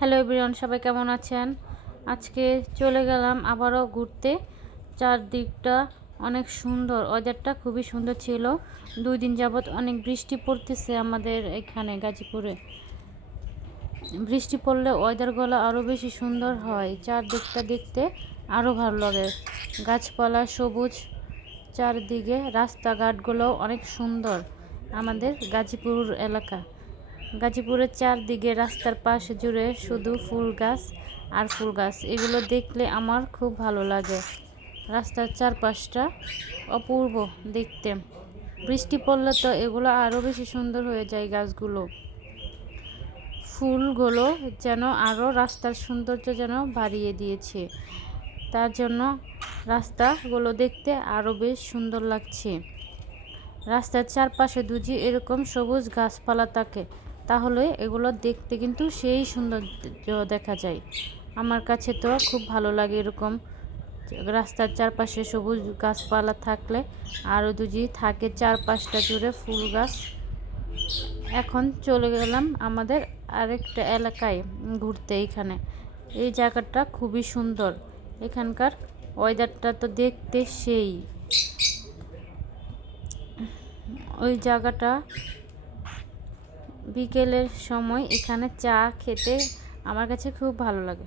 Hello everyone, সবাই কেমন আছেন? আজকে চলে গেলাম আবারও ঘুরতে। চারদিকটা অনেক সুন্দর, ওয়েদারটা খুবই সুন্দর ছিল। 2 দিন যাবত অনেক বৃষ্টি পড়তেছে আমাদের এখানে গাজীপুরে। বৃষ্টি পড়লে ওয়েদারগুলো আরও বেশি সুন্দর হয়, চারদিকটা দেখতে আরও ভালো লাগে। গাছপালা সবুজ চারদিকে, রাস্তাঘাটগুলোও অনেক সুন্দর। আমাদের গাজীপুর এলাকা, গাজীপুরের চারদিকে রাস্তার পাশে জুড়ে শুধু ফুল গাছ আর ফুল গাছ। এগুলো দেখলে আমার খুব ভালো লাগে। রাস্তার চারপাশটা অপূর্ব দেখতে। বৃষ্টি পড়লে তো এগুলো আরও বেশি সুন্দর হয়ে যায়। গাছগুলো, ফুলগুলো যেন আরও রাস্তার সৌন্দর্য যেন বাড়িয়ে দিয়েছে। তার জন্য রাস্তাগুলো দেখতে আরও বেশ সুন্দর লাগছে। রাস্তার চারপাশে যদি এরকম সবুজ গাছপালা থাকে তাহলে এগুলো দেখতে কিন্তু সেই সৌন্দর্য দেখা যায়। আমার কাছে তো খুব ভালো লাগে এরকম রাস্তার চারপাশে সবুজ গাছপালা থাকলে, আরও যদি থাকে চারপাশটা জুড়ে ফুল গাছ। এখন চলে গেলাম আমাদের আরেকটা এলাকায় ঘুরতে। এখানে এই জায়গাটা খুবই সুন্দর। এখানকার ওয়েদারটা তো দেখতে সেই। ওই জায়গাটা বিকেলের সময় এখানে চা খেতে আমার কাছে খুব ভালো লাগে।